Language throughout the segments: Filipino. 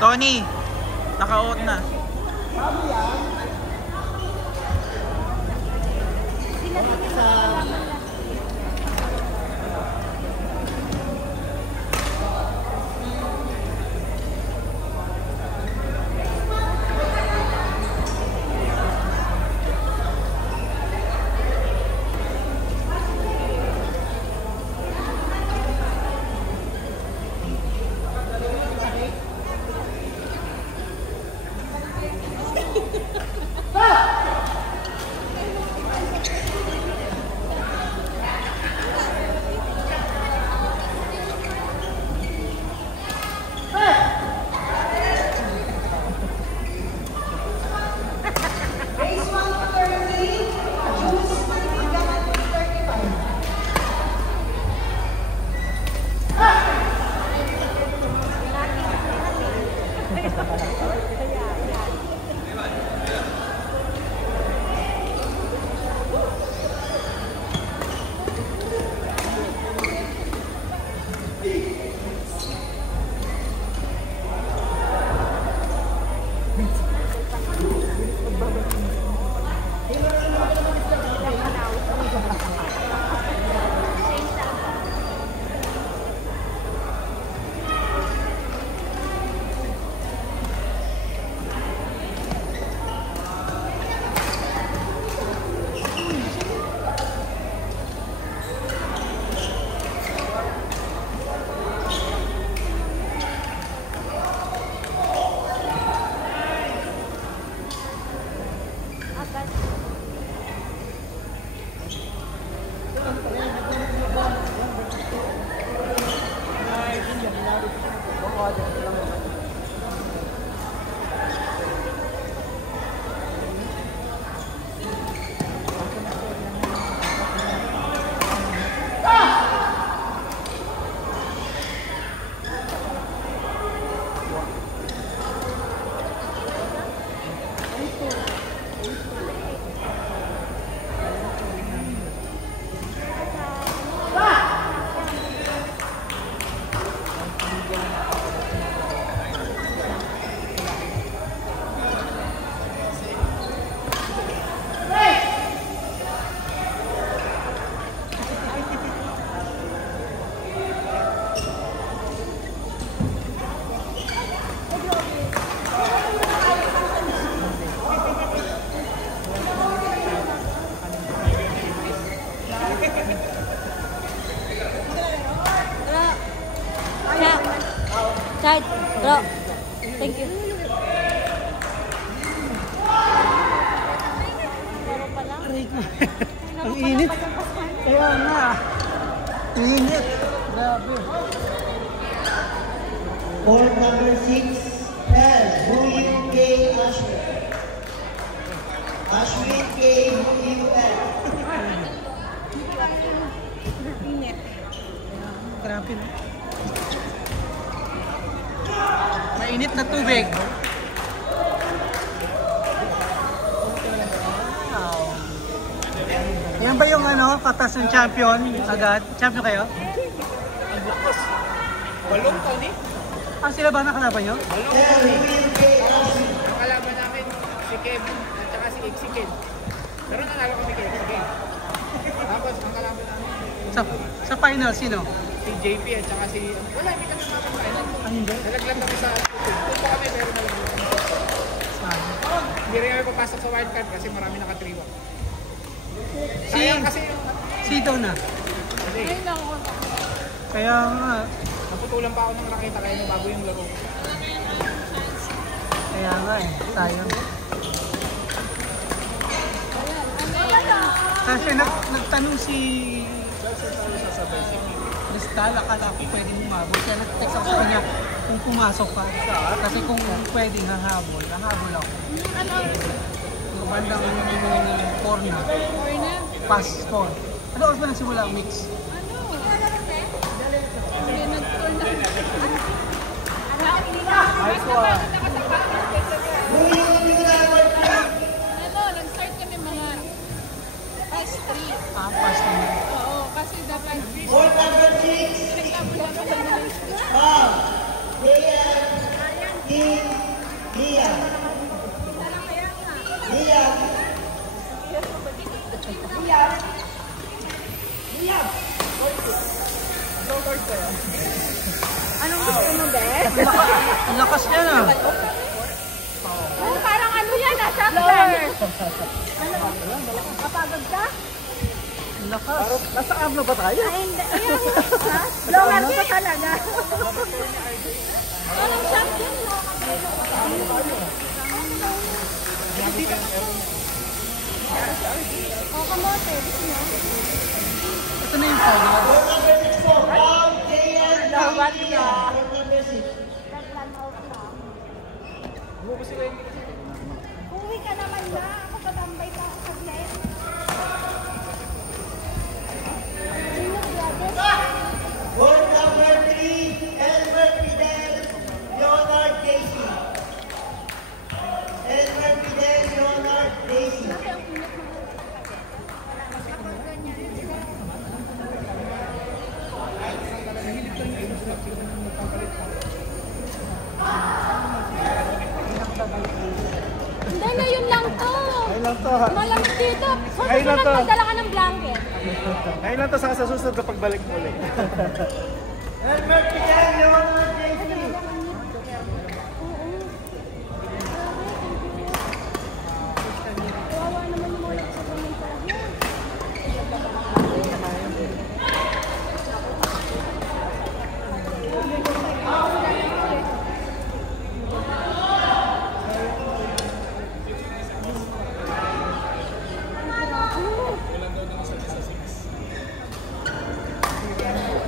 Tony, naka-out na. Chad, bro. Thank you. Ang init. Kaya nga. Init. Grabe. Court number 6, 10, Huyu K. Ashwin. Ashwin K. Huyu L. Init. Grabe na. Mainit na tubig. Wow. Yan ba yung ano, katas ng champion agad? Champion kayo? Balong, Tony? Ah, sila ba nakalaban nyo? Balong, Tony. Ang kalaban namin, si Kevin at saka si Ken. Pero nanalo kami kay Ken. Tapos, ang kalaban namin, Sa final, sino? si JP at saka si... Wala, hindi kami sumabang final. Ah, hindi? Nalaglag kami sa... Punto kami, pero nalaglag. Hindi rin kami papasok sa wildcard kasi marami nakatriwa. Sayang kasi yung... Sito na. Hindi. Kaya nga. Naputulan pa ako ng raketa kaya nabago yung laro. Kaya nga eh. Sayang. Kasi nagtanong si... Crystal, akala ko pwede umabot. Kaya nag-text ako sa kanya kung pumasok ka. Kasi kung pwede hahabol ako. Yung bandang corner. Pass score. Ano oras ba nagsimula ang mix? Nag-start kami mga past 3. Pass na. Oo, kasi dapat Court number 6, nagtapos na kami ng K. Ang lakas niya na. Oh, parang ano yan, shotgun. Ano? Kapagod ka? Ang lakas. Nasa arm na ba tayo? Ay, hindi. Ayan. Ha? Lower pa talaga. Parang shotgun. Oh, kamote. Gusto nyo? Ito na yung foul. Court number 6 for foul, JN Lia. Court number 6. Uwi ka naman na. Ako tatambay pa ako saglit. Sino brother? Court number 3, Elmer Fidel, Leonard Daisy. Elmer Fidel, Leonard Daisy. Hindi, ngayon lang to. Ngayon lang to. Malamig dito. So, Ngayon lang to. magdala ka ng blanket. Ngayon lang to sa susunod kapag balik mo ulit. Elmer Fidel, Leonard Daisy. Kawawa naman yung mga sa ganun talaga.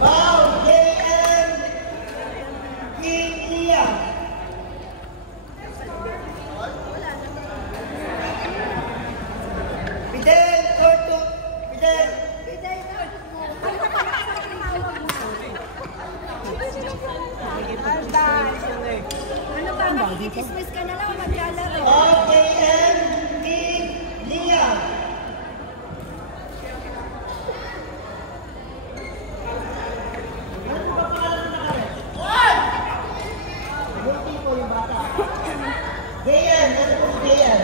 Foul, JN King Lia. Fidel, court to Fidel. Ano ba? Makikismis ka na lang o maglalaro? Foul, JN King Lia. Gayan, ano po si Gayan?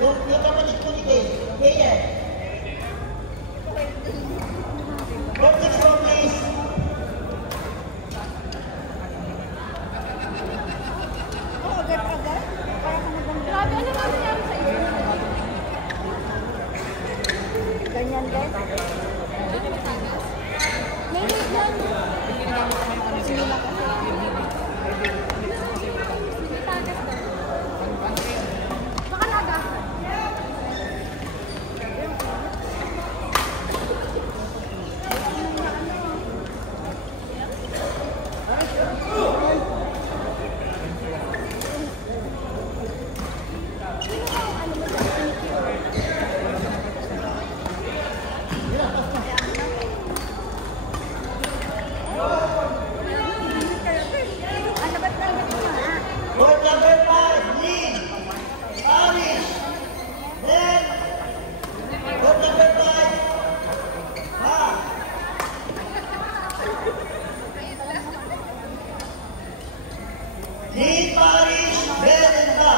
Yung kapatid ko ni Gayan. Gayan. Court 6 po, please. Oo, agad-agad. Para ka nagang grabe. Ano ba nangyari sa iyo? Ganyan din. Nainig lang. Baka nagasan. Ano ba't nandito ka? Court number 5, Lee. Parish. Then, court number 5. Ha. Lee, Parish, Ben, and Ha.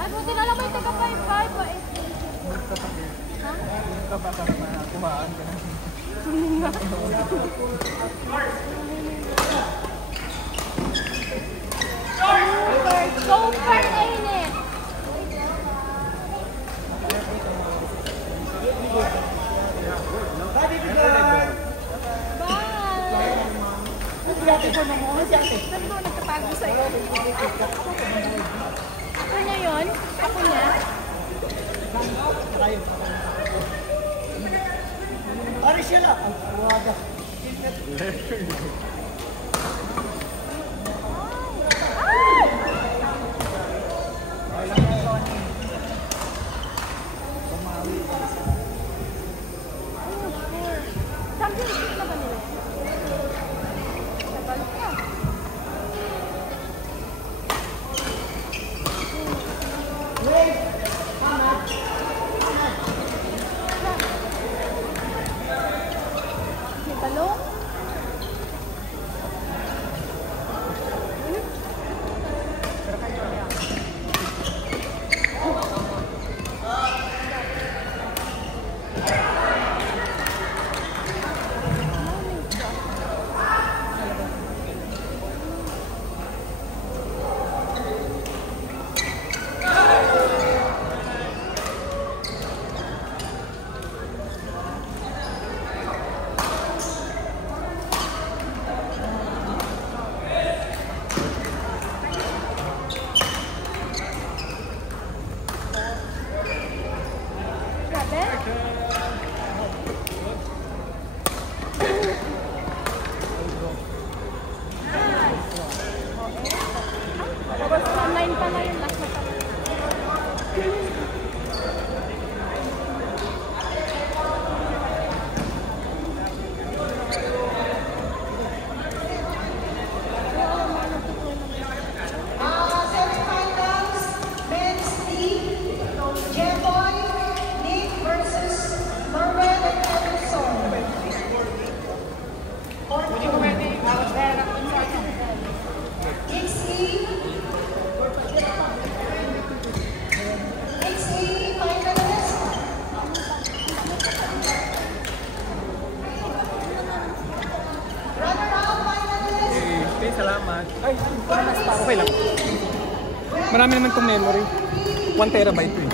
Ay, buti na lang may taga 5-5 ba eh. Ha? Kapag kumaan ka na. Super init. Bye! Saan mo nagtatago sa'yo? Ako niya yun? Ako niya? Ari siya lang. Ang wada. Championship na ba nila? Tagal pa. May talong? Online pa na yung last na pala. Semifinals, men's team, Jeboy, Nick versus Norwell and Emerson. Hindi ko pwede iwas dahil ang insight. XE finalist. Runner-up finalist. Okay, salamat. Ay, okay lang. Marami naman itong memory. 1 terabyte to eh.